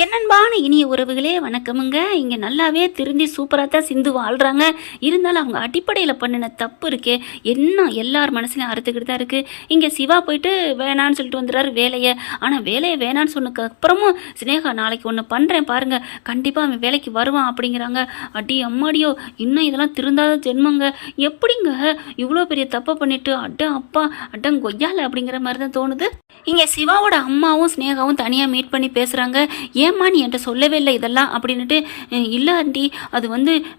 என்னன்பான இனிய உறவுகளே வணக்கமுங்க. இங்கே நல்லாவே திருந்தி சூப்பராக தான் சிந்து வாழ்கிறாங்க. இருந்தாலும் அவங்க அடிப்படையில் பண்ணின தப்பு இருக்கே என்ன எல்லார் மனசுலையும் அறுத்துக்கிட்டு தான் இருக்குது. இங்கே சிவா போயிட்டு வேணான்னு சொல்லிட்டு வந்துடுறாரு வேலையை. ஆனால் வேலையை வேணான்னு சொன்னதுக்கு அப்புறமும் சினேகா நாளைக்கு ஒன்று பண்ணுறேன் பாருங்கள், கண்டிப்பாக அவன் வேலைக்கு வருவான் அப்படிங்கிறாங்க. அடி அம்மாடியோ, இன்னும் இதெல்லாம் திருந்தாத ஜென்மங்க. எப்படிங்க இவ்வளோ பெரிய தப்பை பண்ணிட்டு அப்பா கொய்யால அப்படிங்கிற மாதிரி தான் தோணுது. இங்கே சிவாவோட அம்மாவும் சினேகாவும் தனியாக மீட் பண்ணி பேசுகிறாங்க. ஏம்மா நீ என்கிட்ட சொல்லவே இல்லை இதெல்லாம் அப்படின்ட்டு. இல்லை ஆண்டி, அது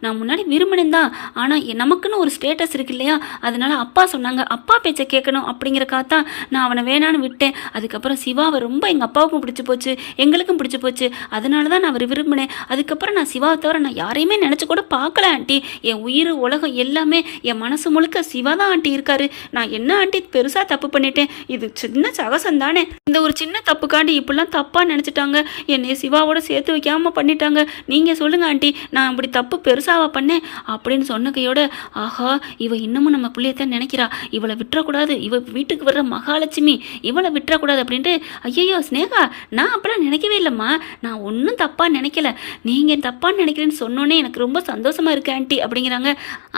நான் முன்னாடி விரும்பினேன் தான், ஆனால் நமக்குன்னு ஒரு ஸ்டேட்டஸ் இருக்கு இல்லையா, அதனால அப்பா சொன்னாங்க, அப்பா பேச்சை கேட்கணும் அப்படிங்கிறக்காக தான் நான் அவனை வேணான்னு விட்டேன். அதுக்கப்புறம் சிவாவை ரொம்ப எங்கள் அப்பாவுக்கும் பிடிச்சி போச்சு, எங்களுக்கும் பிடிச்சி போச்சு, அதனால தான் நான் அவர் விரும்பினேன். அதுக்கப்புறம் நான் சிவாவை தவிர நான் யாரையுமே நினச்சி கூட பார்க்கல ஆண்டி. என் உயிர் உலகம் எல்லாமே என் மனசு முழுக்க சிவா தான் ஆண்டி இருக்காரு. நான் என்ன ஆண்டி பெருசாக தப்பு பண்ணிட்டேன், இது சின்ன சகசம் தானே, இந்த ஒரு சின்ன தப்புக்காண்டி இப்படிலாம் தப்பாக நினச்சிட்டாங்க, என்னை சிவாவோட சேர்த்து வைக்காமல் பண்ணிட்டாங்க. நீங்கள் சொல்லுங்கள் ஆண்டி, நான் அப்படி தப்பு பெருசாக பண்ணேன் அப்படின்னு சொன்ன கையோட, ஆஹா இவ இன்னமும் நம்ம பிள்ளையத்தான் நினைக்கிறா, இவளை விட்டுறக்கூடாது, இவ வீட்டுக்கு வர்ற மகாலட்சுமி, இவளை விட்டுறக்கூடாது அப்படின்ட்டு. ஐயோ ஸ்னேகா, நான் அப்பெல்லாம் நினைக்கவே இல்லைம்மா, நான் ஒன்றும் தப்பாக நினைக்கல, நீங்கள் தப்பாக நினைக்கிறேன்னு சொன்னோன்னே எனக்கு ரொம்ப சந்தோஷமாக இருக்கு ஆண்டி அப்படிங்கிறாங்க.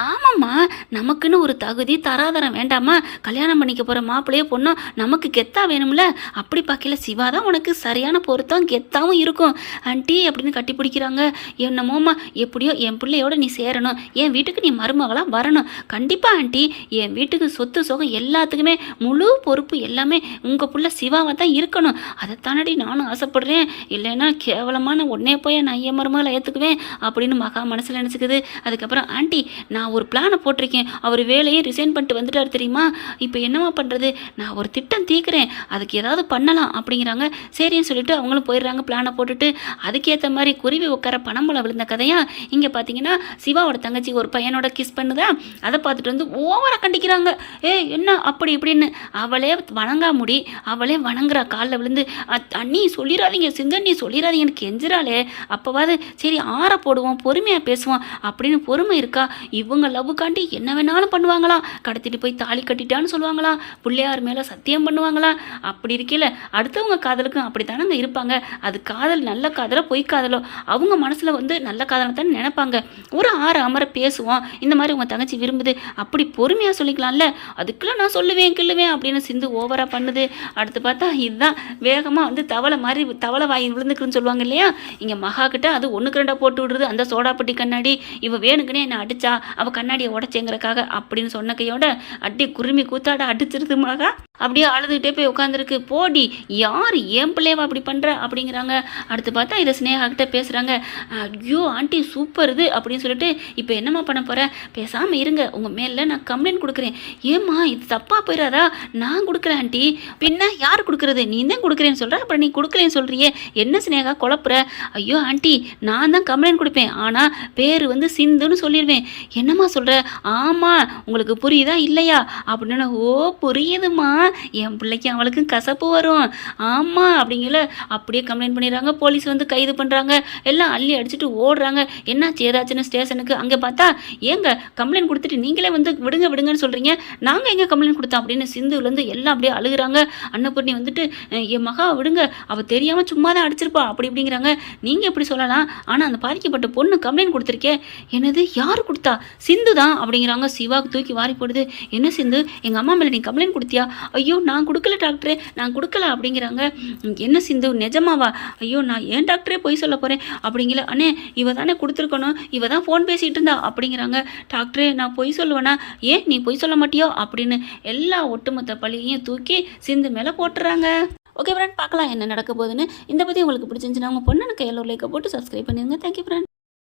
ஆமாம்மா, நமக்குன்னு ஒரு தகுதி தராதரம் வேண்டாமா, கல்யாணம் பண்ணிக்க போகிற மாப்பிள்ளையோ பொண்ணோ நமக்கு கெத்தா வேணும்ல, அப்படி பார்க்கல சிவா தான் உனக்கு சரியான பொருத்தம் கெத்தாவும் இருக்கும் ஆண்டி அப்படின்னு கட்டி பிடிக்கிறாங்க. என்னமோம்மா, எப்படியோ என் பிள்ளையோட நீ சேரணும், என் வீட்டுக்கு நீ மருமகளாக வரணும், கண்டிப்பாக ஆண்டி, என் வீட்டுக்கு சொத்து சுகம் எல்லாத்துக்குமே முழு பொறுப்பு எல்லாமே உங்கள் பிள்ளை சிவாவை தான் இருக்கணும், அதைத்தானடி நானும் ஆசைப்படுறேன், இல்லைன்னா கேவலமான உடனே போய் நான் என் மருமகளை ஏற்றுக்குவேன் அப்படின்னு மகா மனசில் நினச்சிக்குது. அதுக்கப்புறம் ஆண்டி, நான் ஒரு பிளானை போட்டிருக்கேன், அவர் வேலையை ரிசைன் பண்ணிட்டு வந்துட்டார் தெரியுமா, இப்போ என்னவா பண்ணுறது, நான் ஒரு திட்டம் தீர்க்கிறேன், அதுக்கு ஏதாவது பண்ணலாம் அப்படிங்கிறாங்க. சரின்னு சொல்லிட்டு அவங்களும் போயிடுறாங்க பிளானை போட்டுட்டு. அதுக்கேற்ற மாதிரி குருவி உட்கார பணம்பழம் விழுந்த கதையா இங்கே பார்த்தீங்கன்னா, சிவாவோட தங்கச்சி ஒரு பையனோட கிஸ் பண்ணுதா, அதை பார்த்துட்டு வந்து ஓவராக கண்டிக்கிறாங்க. என்ன அப்படி இப்படின்னு, அவளே வணங்கா முடி, அவளே வணங்குறா காலில் விழுந்து, அண்ணி சொல்லிடாதீங்க, சிங்கண்ணி சொல்லிடாதீங்கன்னு கெஞ்சிராளே, அப்போவாது சரி ஆற போடுவோம், பொறுமையாக பேசுவோம் அப்படின்னு பொறுமை இருக்கா. இவங்க லவ்வுக்காண்டி என்ன வேணாலும் பண்ணுவாங்களாம், கடத்திட்டு போய் தாலி கட்டிட்டான்னு சொல்லுவாங்களாம், பிள்ளையார் மேலே சத்தியம் பண்ணுவாங்களாம். அப்படி இருக்கல அடுத்தவங்க காதலுக்கும் அப்படித்தானங்க இருப்பாங்க. அது காதல் நல்ல காதலோ பொய் காதலோ, அவங்க மனசில் நல்ல காதலை தான் நினைப்பாங்க. ஒரு ஆற அமர பேசுவோம், இந்த மாதிரி உங்கள் தங்கச்சி விரும்புது அப்படி பொறுமையாக சொல்லிக்கலாம்ல, அதுக்குள்ளே நான் சொல்லுவேன் கிள்ளுவேன் அப்படின்னு சிந்து ஓவராக பண்ணுது. அடுத்து பார்த்தா இதுதான் வேகமாக தவளை மாதிரி தவளை வாங்கி விழுந்துக்குன்னு சொல்லுவாங்க இல்லையா, இங்கே மகா கிட்ட அது ஒன்றுக்கு ரெண்டாக போட்டு விடுறது அந்த சோடாப்பட்டி கண்ணாடி, இவ வேணுக்குன்னே என்னை அடிச்சா, அவள் கண்ணாடியை உடச்சேங்கிறக்காக அப்படின்னு சொன்ன கையோட அடி குருமி கூத்தாட அடிச்சிருது மகா. அப்படியே அழுதுகிட்டே போய் உட்காந்துருக்கு. போடி, யார் ஏன் பிள்ளையவா அப்படி பண்ணுற அப்படிங்கிறாங்க. அடுத்து பார்த்தா இதை ஸ்னேகா கிட்ட பேசுகிறாங்க. ஐயோ ஆண்டி சூப்பர் இது அப்படின்னு சொல்லிட்டு, இப்போ என்னம்மா பண்ண போகிறேன், பேசாமல் இருங்க, உங்கள் மேலே நான் கம்ப்ளைண்ட் கொடுக்குறேன். ஏம்மா இது தப்பாக போயிடாதா, நான் கொடுக்குறேன் ஆண்டி, பின்ன யார் கொடுக்குறது, நீ தான் கொடுக்குறேன்னு சொல்கிற, அப்புறம் நீ கொடுக்குறேன்னு சொல்கிறியே, என்ன ஸ்னேகா குழப்புற. ஐயோ ஆண்டி, நான் தான் கம்ப்ளைண்ட் கொடுப்பேன், ஆனால் பேர் சிந்துன்னு சொல்லிடுவேன். என்னம்மா சொல்கிற, ஆமாம் உங்களுக்கு புரியுதா இல்லையா அப்படின்னு. ஓ புரியுதுமா, என் பிள்ளைக்கு அவளுக்கும் கசப்பு வரும், ஆமாம் அப்படிங்கல. அப்படியே கம்ப்ளைண்ட் பண்ணிடுறாங்க. போலீஸ் கைது பண்ணுறாங்க. எல்லாம் அள்ளி அடிச்சுட்டு ஓடுறாங்க. என்னாச்சு ஏதாச்சுன்னு ஸ்டேஷனுக்கு. அங்கே பார்த்தா, ஏங்க கம்ப்ளைண்ட் கொடுத்துட்டு நீங்களே விடுங்க விடுங்கன்னு சொல்கிறீங்க, நாங்கள் எங்கே கம்ப்ளைண்ட் கொடுத்தோம் அப்படின்னு சிந்துலேருந்து எல்லாம் அப்படியே அழுகுறாங்க. அன்னபூர்ணி என் மகா விடுங்க, அவள் தெரியாமல் சும்மா தான் அடிச்சிருப்பா அப்படி இப்படிங்கிறாங்க. நீங்கள் எப்படி சொல்லலாம், ஆனால் அந்த பாதிக்கப்பட்ட பொண்ணு கம்ப்ளைண்ட் கொடுத்துருக்கேன். என்னது யார் கொடுத்தா, சிந்து தான் அப்படிங்கிறாங்க. சிவாவுக்கு தூக்கி வாரி போடுது. என்ன சிந்து, எங்கள் அம்மா மேலே நீ கம்ப்ளைண்ட் கொடுத்தியா. ஐயோ நான் கொடுக்கல டாக்டரே, நான் கொடுக்கல அப்படிங்கிறாங்க. என்ன சிந்து நிஜமாவா, ஐயோ நான் ஏன் டாக்டரே போய் சொல்ல போகிறேன் அப்படிங்கிற. அண்ணே இவ தானே கொடுத்துருக்கணும், இவ தான் ஃபோன் பேசிகிட்டு இருந்தா அப்படிங்கிறாங்க. டாக்டரே நான் பொய் சொல்லுவேனா, ஏன் நீ பொய் சொல்ல மாட்டியோ அப்படின்னு எல்லா ஒட்டுமொத்த பழியையும் தூக்கி சிந்து மேலே போட்டுறாங்க. ஓகே ஃப்ரெண்ட், பார்க்கலாம் என்ன நடக்க போகுதுன்னு. இந்த பற்றி உங்களுக்கு பிடிச்சிருந்துச்சுன்னா உங்கள் பொண்ணு கையில் ஒரு லைக்கை போட்டு சப்ஸ்கிரைப் பண்ணிடுங்க. Thank you friend.